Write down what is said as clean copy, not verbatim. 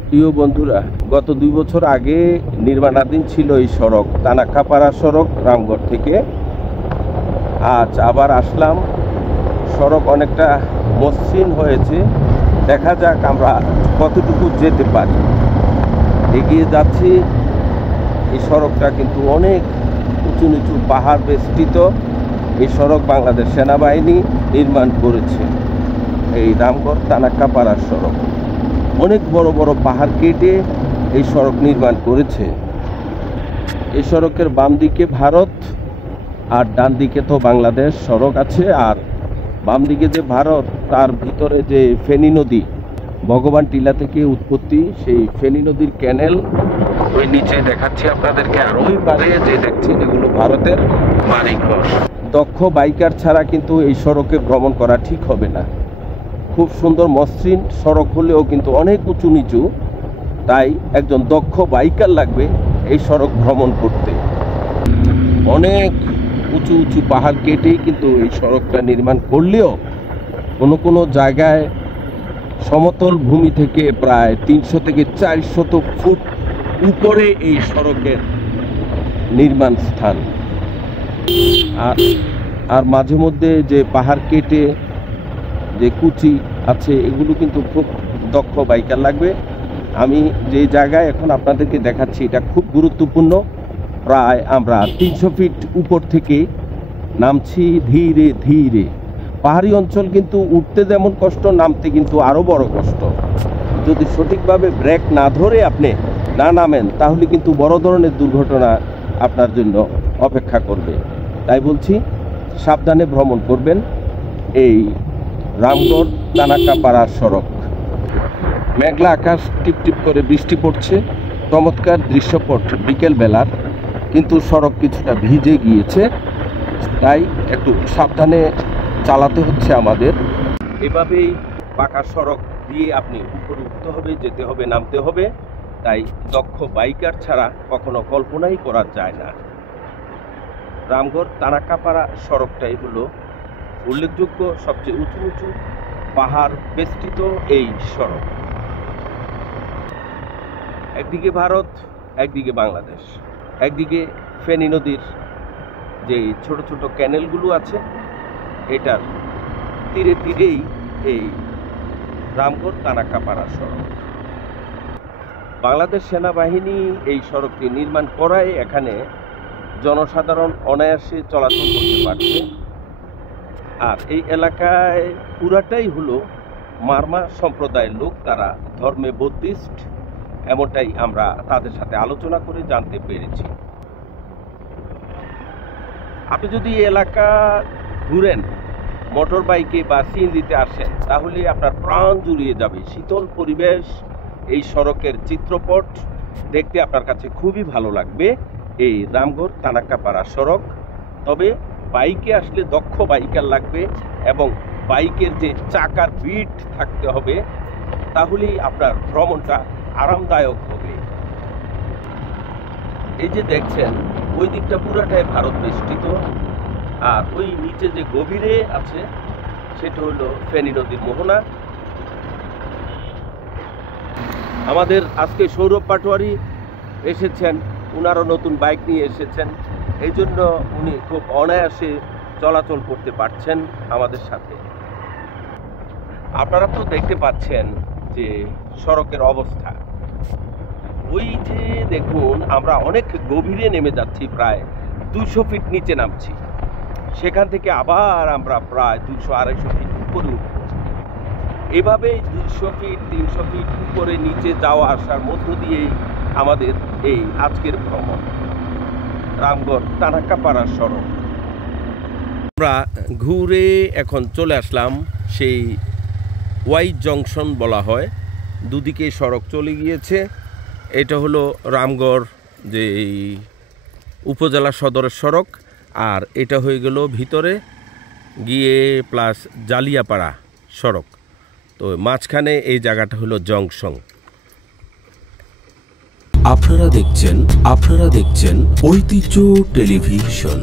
প্রিয় বন্ধুরা, গত 2 বছর আগে নির্মাণাধীন ছিল এই সড়ক, তানাক্কাপাড়া সড়ক, রামগড় থেকে। আজ আবার আসলাম। সড়ক অনেকটা মসৃণ হয়েছে, দেখা যাক আমরা কতটুকু যেতে পারি। এগিয়ে যাচ্ছি। এই সড়কটা কিন্তু অনেক উঁচু নিচু পাহাড় বেষ্টিত। এই সড়ক বাংলাদেশ সেনাবাহিনী নির্মাণ করেছে। এই রামগড় তানাক্কাপাড়া সড়ক অনেক বড় বড় পাহাড় কেটে এই সড়ক নির্মাণ করেছে। এই সড়কের বাম দিকে ভারত আর ডান দিকে তো বাংলাদেশ সড়ক আছে। আর বাম দিকে যে ভারত, তার ভিতরে যে ফেনী নদী, ভগবান টিলা থেকে উৎপত্তি, সেই ফেনী নদীর ক্যানেল ওই নিচে দেখাচ্ছি আপনাদেরকে। আর ওই পারে যে দেখছেন, এগুলো ভারতের বাড়িঘর। দক্ষ বাইকার ছাড়া কিন্তু এই সড়কে ভ্রমণ করা ঠিক হবে না। খুব সুন্দর মসৃণ সড়ক হলেও কিন্তু অনেক উঁচু নিচু, তাই একজন দক্ষ বাইকার লাগবে এই সড়ক ভ্রমণ করতে। অনেক উঁচু উঁচু পাহাড় কেটেই কিন্তু এই সড়কটা নির্মাণ করলেও কোনো কোনো জায়গায় সমতল ভূমি থেকে প্রায় 300 থেকে 400 ফুট উপরে এই সড়কের নির্মাণ স্থান। আর মাঝে মধ্যে যে পাহাড় কেটে যে কুচি আছে, এগুলো কিন্তু খুব দক্ষ বাইকার লাগবে। আমি যে জায়গায় এখন আপনাদেরকে দেখাচ্ছি, এটা খুব গুরুত্বপূর্ণ। প্রায় আমরা 300 ফিট উপর থেকে নামছি ধীরে ধীরে। পাহাড়ি অঞ্চল কিন্তু উঠতে যেমন কষ্ট, নামতে কিন্তু আরও বড় কষ্ট। যদি সঠিকভাবে ব্রেক না ধরে আপনি না নামেন, তাহলে কিন্তু বড় ধরনের দুর্ঘটনা আপনার জন্য অপেক্ষা করবে। তাই বলছি, সাবধানে ভ্রমণ করবেন এই রামগড় তানাক্কাপাড়া সড়ক। মেঘলা আকাশ, টিপ টিপ করে বৃষ্টি পড়ছে। চমৎকার দৃশ্যপট বিকেল বেলার, কিন্তু সড়ক কিছুটা ভিজে গিয়েছে, তাই একটু সাবধানে চালাতে হচ্ছে আমাদের। এভাবেই পাকা সড়ক দিয়ে আপনি উপরে উঠতে হবে, যেতে হবে, নামতে হবে। তাই দক্ষ বাইকার ছাড়া কখনো কল্পনাই করা যায় না। রামগড় তানাক্কাপাড়া সড়কটাই হলো উল্লেখযোগ্য সবচেয়ে উঁচু উঁচু পাহাড় বেষ্টিত এই সড়ক। একদিকে ভারত, একদিকে বাংলাদেশ, একদিকে ফেনী নদীর যে ছোট ছোট ক্যানেলগুলো আছে, এটার তীরে তীরেই এই রামগড় তানাক্কাপাড়া সড়ক। বাংলাদেশ সেনাবাহিনী এই সড়কটি নির্মাণ করায় এখানে জনসাধারণ অনায়াসে চলাচল করতে পারছে। আর এই এলাকায় পুরাটাই হলো মারমা সম্প্রদায়ের লোক, তারা ধর্মে বৌদ্ধিস্ট, এমনটাই আমরা তাদের সাথে আলোচনা করে জানতে পেরেছি। আপনি যদি এই এলাকা ঘুরেন, মোটর বাইকে বা সিএনজিতে আসেন, তাহলে আপনার প্রাণ জুড়িয়ে যাবে। শীতল পরিবেশ, এই সড়কের চিত্রপট দেখতে আপনার কাছে খুবই ভালো লাগবে এই রামগড় তানাক্কাপাড়া সড়ক। তবে বাইকে আসলে দক্ষ বাইকার লাগবে এবং বাইকের যে চাকার বিট থাকতে হবে, তাহলেই আপনার ভ্রমণটা আরামদায়ক হবে। এই যে দেখছেন, ওই দিকটা পুরাটাই ভারত বেষ্টিত। আর ওই নিচে যে গভীরে আছে, সেটা হলো ফেনী নদীর মোহনা। আমাদের আজকে সৌরভ পাটোয়ারি এসেছেন, উনারও নতুন বাইক নিয়ে এসেছেন। এই জন্য উনি খুব অনায়াসে চলাচল করতে পারছেন আমাদের সাথে। আপনারা তো দেখতে পাচ্ছেন যে সড়কের অবস্থা। ওই যে দেখুন, আমরা অনেক গভীরে নেমে যাচ্ছি, প্রায় 200 ফিট নিচে নামছি। সেখান থেকে আবার আমরা প্রায় 200-250 ফিট উপরে উঠব। এভাবে 200 ফিট 300 ফিট উপরে নিচে যাওয়া আসার মধ্য দিয়েই আমাদের এই আজকের ভ্রমণ রামগড় তানাক্কাপাড়া সড়ক। আমরা ঘুরে এখন চলে আসলাম সেই ওয়াই জংশন বলা হয়, দুদিকে সড়ক চলে গিয়েছে। এটা হলো রামগড় যে উপজেলা সদরের সড়ক, আর এটা হয়ে গেল ভিতরে গিয়ে প্লাস জালিয়াপাড়া সড়ক। তো মাঝখানে এই জায়গাটা হলো জংশন। আপনারা দেখছেন ঐতিহ্য টেলিভিশন।